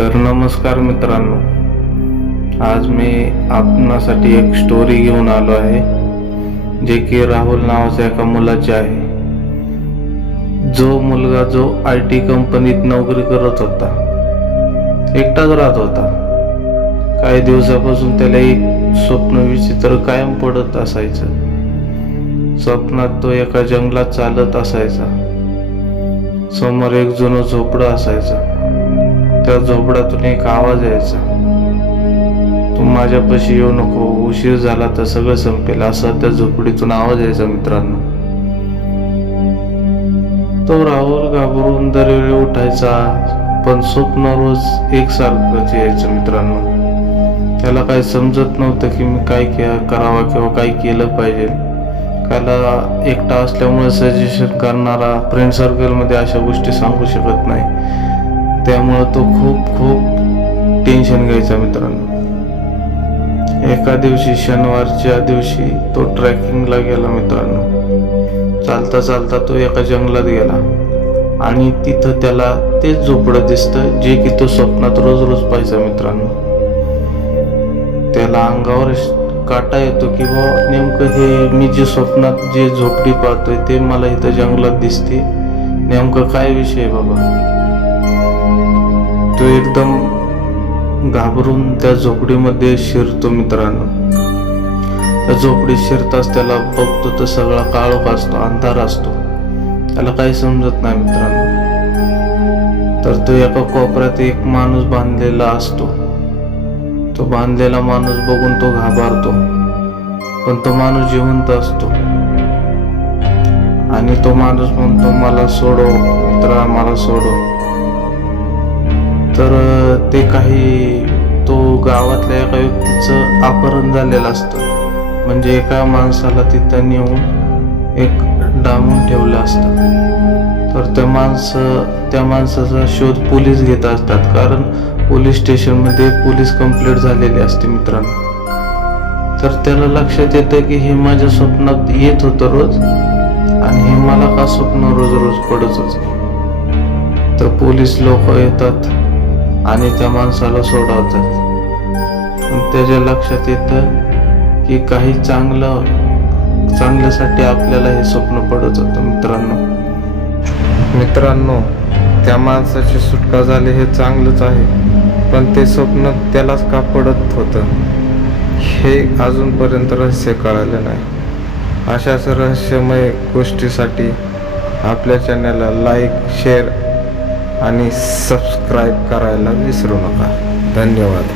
तर नमस्कार मित्रांनो, आज मी आपणासाठी एक स्टोरी घेऊन आलो आहे, जे की राहुल नावाच्या एका मुलाची आहे. जो मुलगा जो IT कंपनीत नोकरी करत होता, एकटाच राहत होता. काही दिवसापासून त्याला एक स्वप्न विचित्र कायम पडत असायचं. स्वप्नात तो एका जंगलात चालत असायचा. समोर एक जुनं झोपडं असायचं. त्या झोपड्यातून एक आवाज यायचा, तू माझ्यापाशी येऊ नको, उशीर झाला तर सगळं संपेल, असा त्या झोपडीतून आवाज यायचा. मित्रांनो, तो राहुल घाबरून दरवेळी उठायचा, पण स्वप्न रोज एकसारखंच यायचं. मित्रांनो, त्याला काही समजत नव्हतं की मी काय करावं किंवा काय केलं पाहिजे. त्याला एकटा असल्यामुळे सजेशन करणारा फ्रेंड सर्कलमध्ये अशा गोष्टी सांगू शकत नाही. त्यामुळे तो खूप टेन्शन घ्यायचा. मित्रांनो, एका दिवशी, शनिवारच्या दिवशी तो ट्रेकिंगला गेला. मित्रांनो, चालता चालता तो एका जंगलात गेला आणि तिथं त्याला तेच झोपडं दिसतं जे की तो स्वप्नात रोज रोज पाहायचा. मित्रांनो, त्याला अंगावर काटा येतो की नेमकं हे मी जे स्वप्नात जे झोपडी पाहतोय ते मला इथं जंगलात दिसते, नेमकं काय विषय बाबा. तो एकदम घाबरून त्या झोपडीमध्ये शिरतो. मित्रांनो, त्या झोपडीत शिरताच त्याला बघतो तर सगळा काळोख असतो, अंधार असतो. त्याला काही समजत नाही. मित्रांनो, तर तो एका कोपऱ्यात एक माणूस बांधलेला असतो. तो बांधलेला माणूस बघून तो घाबरतो, पण तो माणूस जिवंत असतो आणि तो माणूस म्हणतो, मला सोडव मित्रा, मला सोडव. तर तो गावातल्या एका व्यक्तीचं अपहरण झालेलं असतं. म्हणजे एका माणसाला तिथं नेऊन एक डांबून ठेवलं असतं. तर त्या माणसाचा शोध पोलीस घेत असतात, कारण पोलीस स्टेशनमध्ये पोलीस कंप्लेंट झालेली असते. मित्रांनो, तर त्याला लक्षात येतं की हे माझ्या स्वप्नात येत होतं रोज आणि हे मला का स्वप्न रोज रोज पडत होतं. तर पोलीस लोक येतात आणि त्या माणसाला सोडवतात. पण त्याच्या लक्षात येतं की काही चांगल्यासाठी आपल्याला हे स्वप्न पडत होतं. मित्रांनो, त्या माणसाची सुटका झाली हे चांगलंच आहे, पण ते स्वप्न त्यालाच का पडत होतं हे अजूनपर्यंत रहस्य कळालं नाही. अशाच रहस्यमय गोष्टीसाठी आपल्या चॅनलला लाईक, शेअर आणि सबस्क्राईब करायला विसरू नका. धन्यवाद.